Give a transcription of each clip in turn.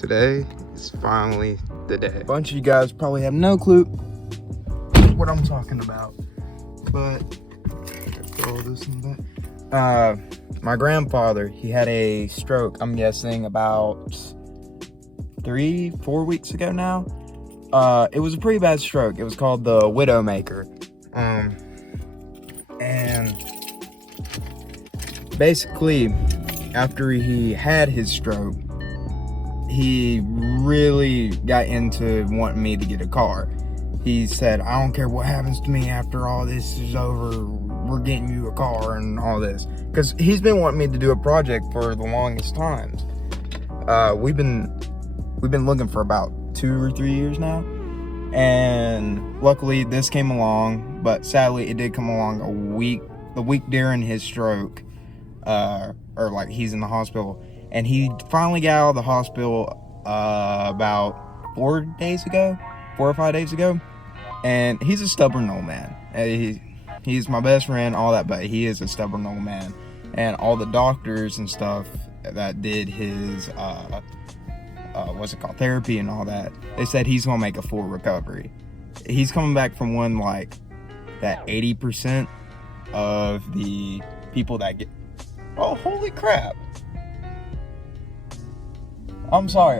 Today is finally the day. A bunch of you guys probably have no clue what I'm talking about, but throw all this in the back. My grandfather, he had a stroke, I'm guessing about 3-4 weeks ago now. It was a pretty bad stroke. It was called the Widowmaker. And basically, after he had his stroke, he really got into wanting me to get a car. He said, I don't care what happens to me after all this is over, we're getting you a car and all this. Because he's been wanting me to do a project for the longest times. We've been looking for about 2 or 3 years now. And luckily this came along, but sadly it did come along the week during his stroke, or like he's in the hospital. And he finally got out of the hospital about 4 or 5 days ago. And he's a stubborn old man. He's my best friend, all that, but he is a stubborn old man. And all the doctors and stuff that did his, therapy and all that, they said he's gonna make a full recovery. He's coming back from one, like, that 80% of the people that get, oh, holy crap. I'm sorry,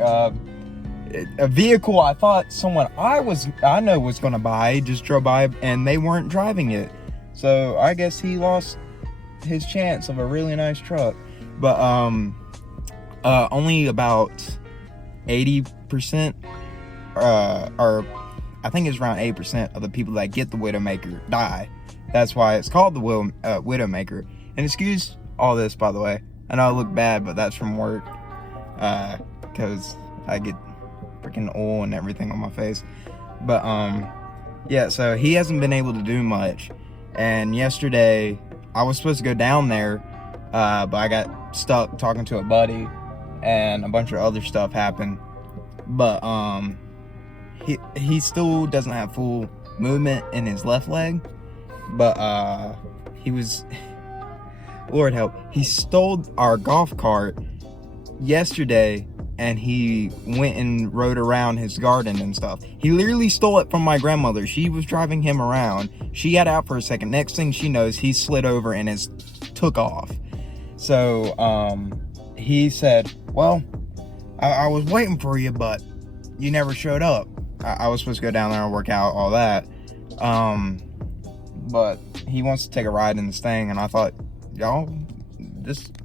a vehicle I thought someone I know was gonna buy just drove by and they weren't driving it. So I guess he lost his chance of a really nice truck. But only about 80%, or I think it's around 8% of the people that get the Widowmaker die. That's why it's called the Widowmaker. And excuse all this, by the way. I know I look bad, but that's from work. Because I get freaking oil and everything on my face. But yeah, so he hasn't been able to do much. And yesterday I was supposed to go down there, but I got stuck talking to a buddy and a bunch of other stuff happened. But he still doesn't have full movement in his left leg. But he was, Lord help, he stole our golf cart yesterday. And he went and rode around his garden and stuff. He literally stole it from my grandmother. She was driving him around. She got out for a second. Next thing she knows, he slid over and took off. So he said, well, I was waiting for you, but you never showed up. I was supposed to go down there and work out all that. But he wants to take a ride in this thing. And I thought, y'all,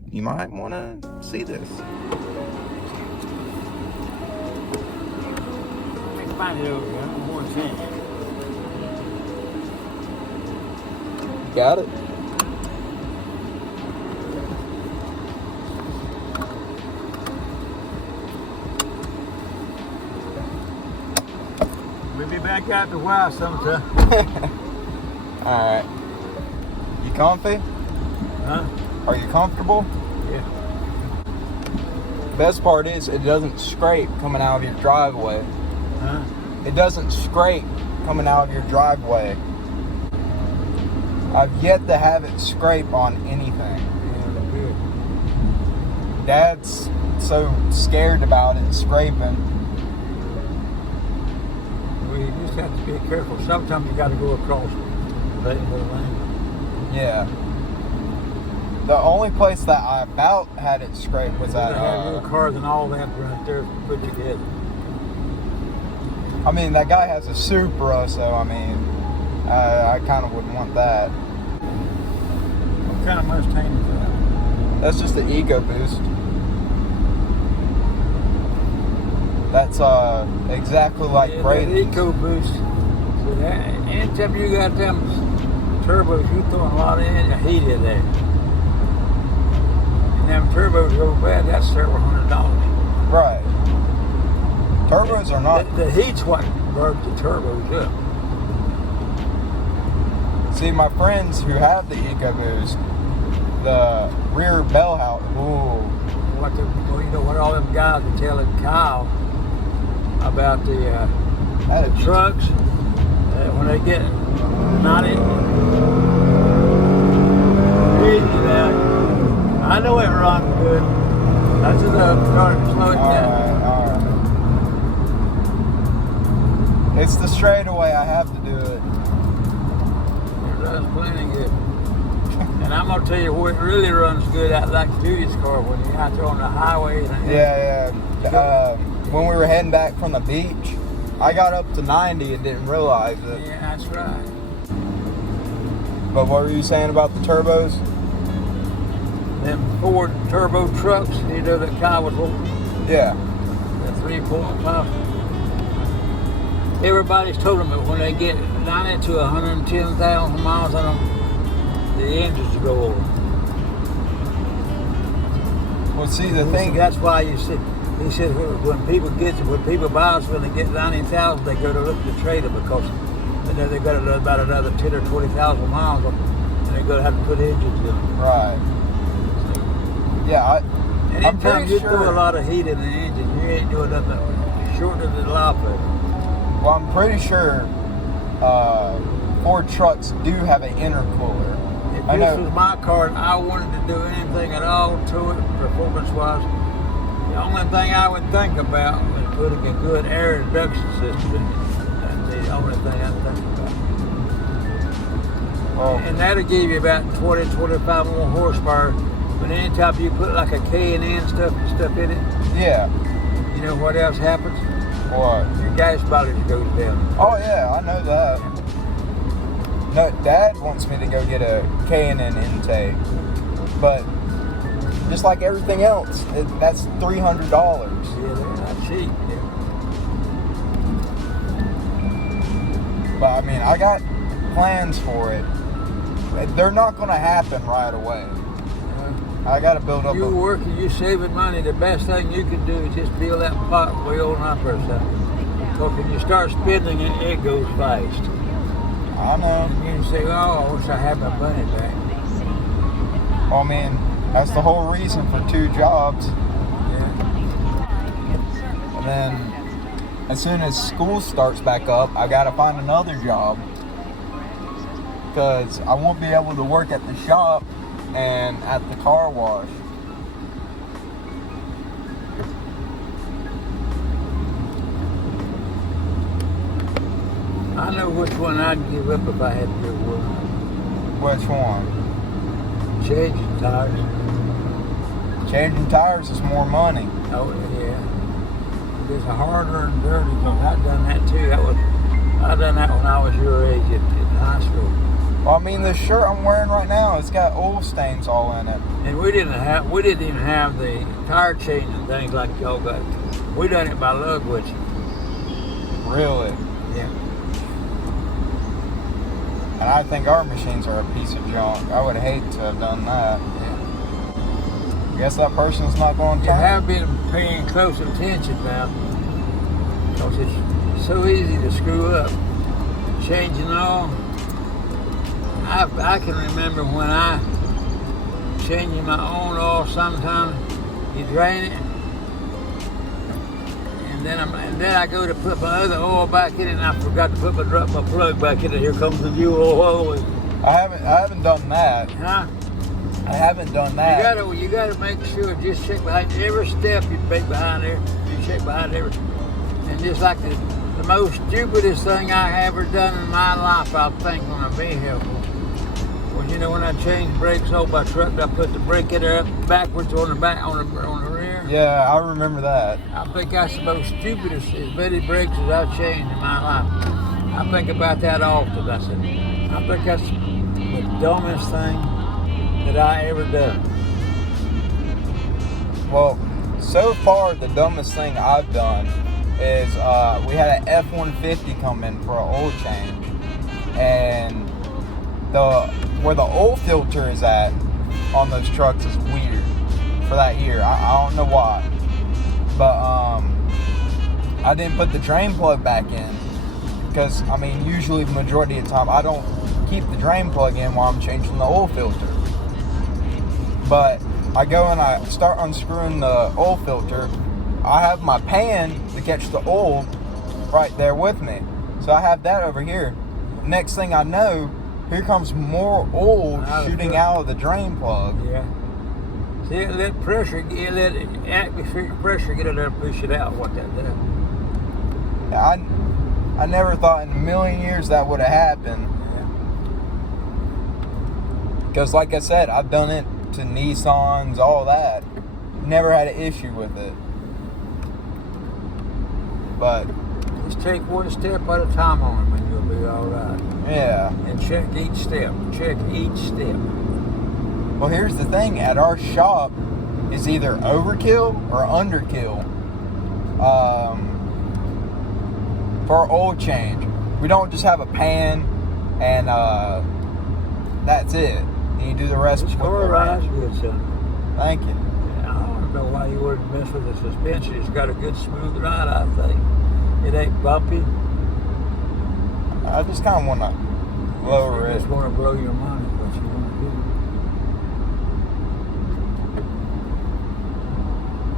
you might want to see this. Find it over here. More sense. Got it. We'll be back out the while sometime. Alright. You comfy? Huh? Are you comfortable? Yeah. Best part is it doesn't scrape coming out of your driveway. Huh? It doesn't scrape coming out of your driveway. I've yet to have it scrape on anything. Yeah, good. Dad's so scared about it scraping. Well, you just have to be careful. Sometimes you got to go across the lane. Yeah. The only place that I about had it scrape was at have your car than all that right there put together. I mean, that guy has a Supra, so I mean, I kind of wouldn't want that. What kind of Mustang is that? That's just the EcoBoost. That's exactly like Brady's. EcoBoost. So anytime you got them turbos, you throwing a lot of heat in there. And them turbos go bad, that's several $100. Right. Turbos are not. The heat's what burns the turbos up. See, my friends who have the EcoBoost, the rear bell house. Ooh. You know what all them guys are telling Kyle about the trucks when they get 90. I know it runs good. I just started to slow it down. All right. It's the straightaway. I have to do it. It runs plenty good. And I'm gonna tell you where it really runs good out like Judy's car when you're out there on the highway. Yeah. When we were heading back from the beach, I got up to 90 and didn't realize it. Yeah, that's right. But what were you saying about the turbos? Them Ford turbo trucks, you know that Kyle was holding? Yeah. The 3.5. Everybody's told them that when they get 90 to 110,000 miles on them, the engines will go over. Well, see, the thing... That's why he said when people buy us, when they get 90,000, they go to look at the trailer because then they got about another 10 or 20,000 miles on them, and they're going to have to put engines in them. Right. Yeah, I'm anytime pretty you sure... throw a lot of heat in the engine, you ain't doing nothing short of the life of it. Well, I'm pretty sure Ford trucks do have an intercooler. If this was my car and I wanted to do anything at all to it, performance-wise, the only thing I would think about was putting a good air induction system in it. That's the only thing I'd think about. Well, and that'll give you about 20, 25 more horsepower. But anytime you put like a K&N stuff in it, yeah. You know what else happens? What? Your gas mileage goes down. Oh yeah, I know that. No, Dad wants me to go get a K&N intake, but just like everything else, that's $300. Yeah, they're not cheap. Yeah. But I mean, I got plans for it. They're not going to happen right away. I got to build up. You working, you saving money. The best thing you can do is just build that pot wheel and that first time. Because when you start spending it, it goes fast. I know. And you say, oh, I wish I had my money back. Well, I mean, that's the whole reason for 2 jobs. Yeah. And then, as soon as school starts back up, I got to find another job. Because I won't be able to work at the shop and at the car wash. I know which one I'd give up if I had to do work. Which one? Changing tires. Changing tires is more money. Oh, yeah. It's harder and dirty, but I've done that too. I done that when I was your age at high school. Well, I mean, the shirt I'm wearing right now, it's got oil stains all in it. And we didn't even have the tire changing things like y'all got. We done it by lug with you. Really? Yeah. And I think our machines are a piece of junk. I would hate to have done that. Yeah. Guess that person's not going to You have been paying close attention now. Because it's so easy to screw up. Changing oil. I can remember when I changing my own oil. Sometimes you drain it, and then I go to put my other oil back in it, and I forgot to put my plug back in it. Here comes the new oil. I haven't done that. Huh? I haven't done that. You gotta make sure. Just check behind every step you make behind there. You check behind every, and just like the most stupidest thing I ever done in my life, I think, on a vehicle. Well, you know, when I changed brakes on my truck, I put the brake in there backwards on the back on the rear. Yeah, I remember that. I think that's the most stupidest as many brakes as I've changed in my life. I think about that often. I think that's the dumbest thing that I ever done. Well, so far the dumbest thing I've done is we had an F-150 come in for an oil change, and where the oil filter is at on those trucks is weird for that year. I don't know why, but I didn't put the drain plug back in because, I mean, usually the majority of the time I don't keep the drain plug in while I'm changing the oil filter. But I go and I start unscrewing the oil filter. I have my pan to catch the oil right there with me, so I have that over here. Next thing I know, here comes more oil shooting out of the drain plug. Yeah. See, it let atmospheric pressure get in there and push it out. What that does. I never thought in a million years that would have happened. Because like I said, I've done it to Nissans, all that. Never had an issue with it. But just take one step at a time on them and you'll be all right. yeah. And check each step. Check each step. Well, here's the thing. At our shop, is either overkill or underkill for oil change. We don't just have a pan and that's it. And you do the rest This with car the rides wrench. good, son. Thank you. I don't know why you wouldn't mess with the suspension. It's got a good smooth ride, I think. It ain't bumpy. I just kind of want to lower You it. just want to blow your mind what you want to do.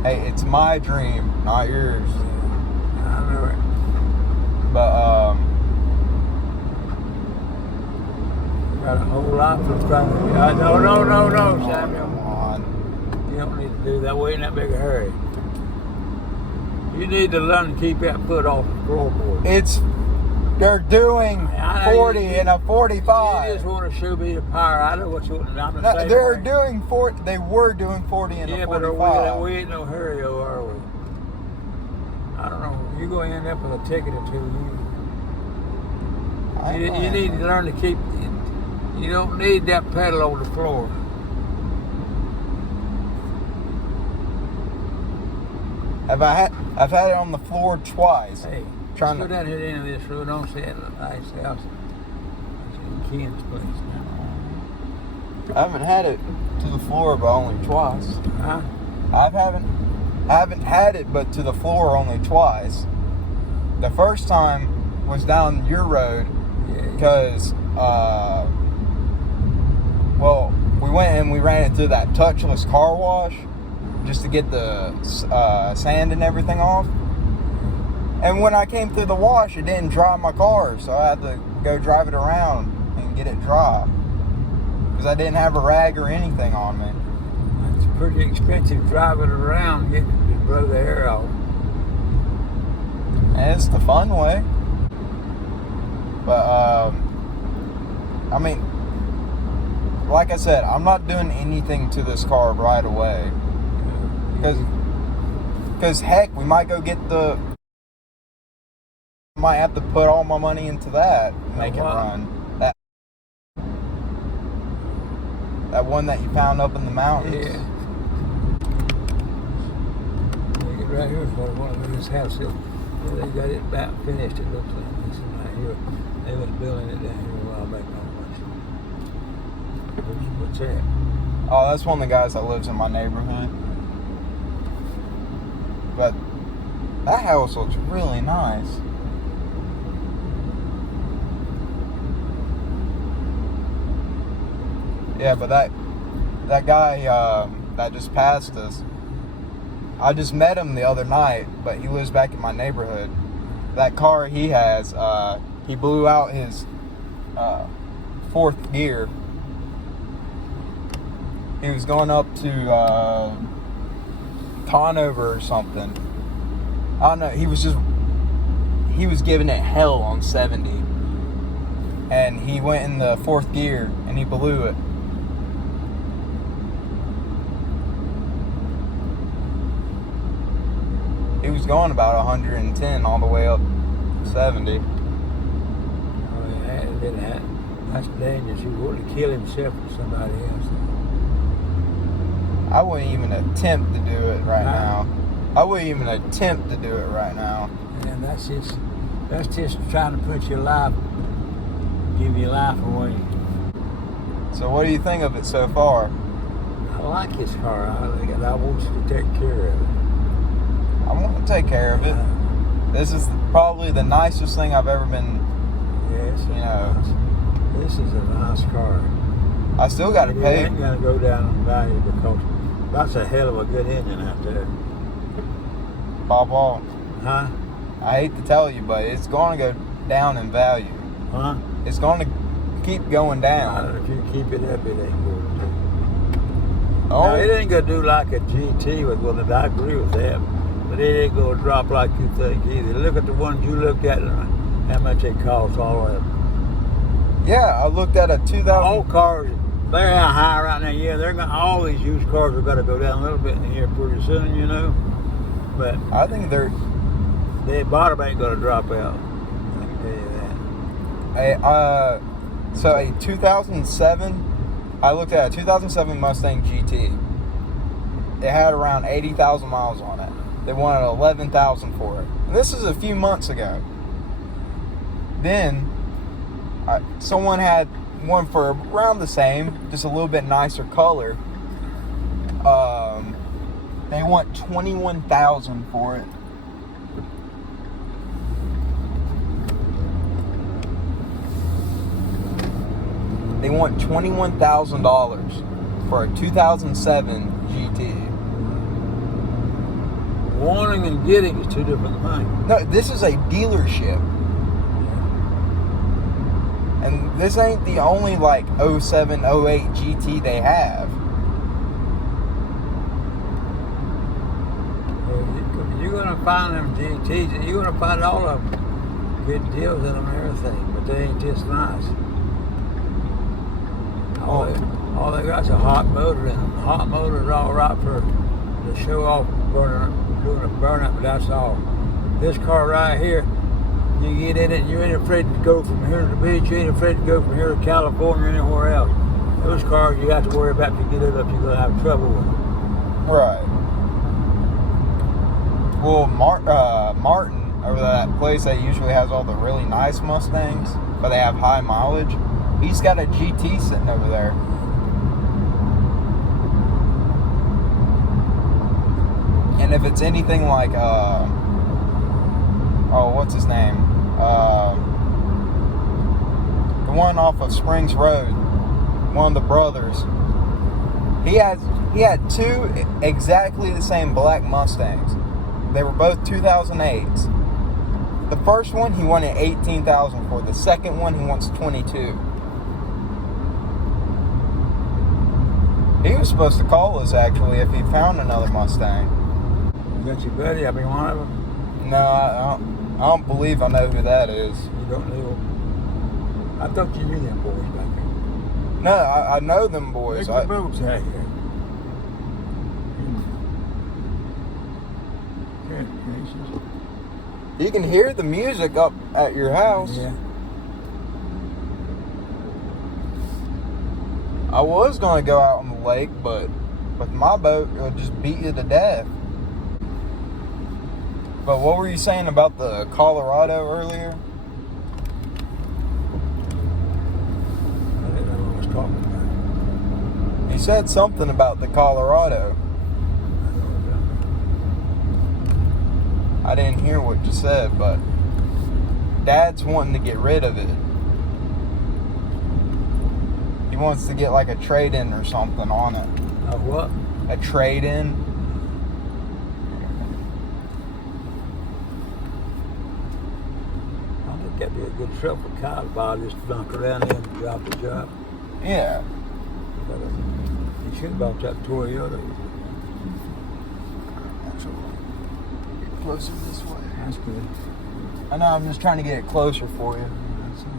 Hey, it's my dream, not yours. I know it. But You got a whole lot for trying to do. No, Samuel. come on. You don't need to do that. We ain't in that big a hurry. You need to learn to keep that foot off the floorboard. They're doing I know 40 you- and a 45. You just want to show me the power. I know what you want to do. I'm the No, same they're way. doing 40. They were doing 40 and Yeah, a but 45. we ain't no hurry, are we? I don't know. You're going to end up with a ticket or two. You need to learn to keep. You don't need that pedal on the floor. I've had it on the floor twice. Hey, Trying let's to- go down here into this room. Don't see it in the nice house. It's in Ken's place now. I haven't had it to the floor, but only twice. Huh? I haven't had it, but to the floor only twice. The first time was down your road Yeah. because, well, we went and we ran it through that touchless car wash just to get the sand and everything off. And when I came through the wash, it didn't dry my car, so I had to go drive it around and get it dry because I didn't have a rag or anything on me. It's pretty expensive driving around getting to blow the air off. And it's the fun way. But, I mean, like I said, I'm not doing anything to this car right away. Because heck, we might go get might have to put all my money into that, make it What? run. That one that you found up in the mountains. Yeah. Right here is one of these houses. Yeah, they got it about finished, it looks like. This one right here. They was building it down here a while back on what's that? Oh, that's one of the guys that lives in my neighborhood. But that house looks really nice. Yeah, but that guy that just passed us, I just met him the other night, but he lives back in my neighborhood. That car he has, he blew out his fourth gear. He was going up to Conover or something. I don't know. He was giving it hell on 70, and he went in the fourth gear and he blew it. He was going about 110 all the way up 70. Oh, yeah, it didn't happen. That's dangerous. He wouldn't kill himself or somebody else. I wouldn't even attempt to do it right Huh? now. I wouldn't even attempt to do it right now. And that's just trying to put your life, give your life away. So what do you think of it so far? I like this car. I want you to take care of it. I want to take care of it. This is probably the nicest thing I've ever been. Yes, You know. this is a nice car. I still got to It pay. ain't gonna go down in value because that's a hell of a good engine out there. Bob, Huh? I hate to tell you, but it's going to go down in value. Huh? It's going to keep going I down. don't know if you keep it up, it ain't going to. Oh, Now, it ain't gonna do like a GT with one that I agree with that, but it ain't gonna drop like you think either. Look at the ones you looked at how much they cost, all of them. Yeah, I looked at a 2000. All cars, they're how high right now. Yeah, they're gonna, all these used cars are going to go down a little bit in here pretty soon, you know. But I think they're. the bottom ain't going to drop out. I can tell you that. So a 2007. I looked at a 2007 Mustang GT. It had around 80,000 miles on it. They wanted 11,000 for it. And this is a few months ago. Then someone had one for around the same, just a little bit nicer color. They want 21,000 for it. They want $21,000 for a 2007 GT. Wanting and getting is two different things. No, this is a dealership. And this ain't the only like 07, 08 GT they have. You're going to find them GTs, you're going to find all of them good deals in them and everything, but they ain't just nice. All they got's a hot motor in them. The hot motor is all right for to show off doing a burnout, but that's all. This car right here, you get in it and you ain't afraid to go from here to the beach, you ain't afraid to go from here to California or anywhere else. Those cars you have to worry about if you get it up, you're going to have trouble with them. Right. Well, Martin, over that place that usually has all the really nice Mustangs, but they have high mileage, he's got a GT sitting over there. And if it's anything like, what's his name? The one off of Springs Road, one of the brothers. He had two exactly the same black Mustangs. They were both 2008s. The first one he wanted 18,000 for. The second one he wants 22. He was supposed to call us actually if he found another Mustang. You got your buddy, I mean one of them? No, I don't believe I know who that is. You don't know? I thought you knew them boys back there. No, I know them boys. Look at the boats out here. You can hear the music up at your house. Yeah. I was going to go out on the lake, but with my boat, it'll just beat you to death. But what were you saying about the Colorado earlier? I didn't know what I was talking about. You said something about the Colorado. I didn't hear what you said, but Dad's wanting to get rid of it. He wants to get like a trade-in or something on it. A what? A trade-in. I think that'd be a good truck for Kyle to buy, just dunk around in and drop the job. Yeah. But he should have bought that Toyota. Closer this way. That's good. I know, I'm just trying to get it closer for you. That's all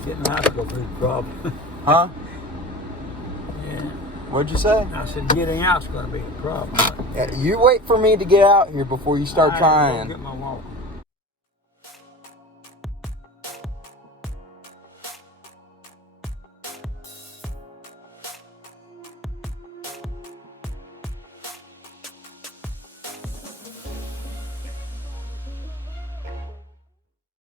right. Getting out is going to be a problem. Huh? Yeah. What'd you say? I said getting out's going to be a problem. Yeah, you wait for me to get out here before you start I ain't trying. gonna get my walk.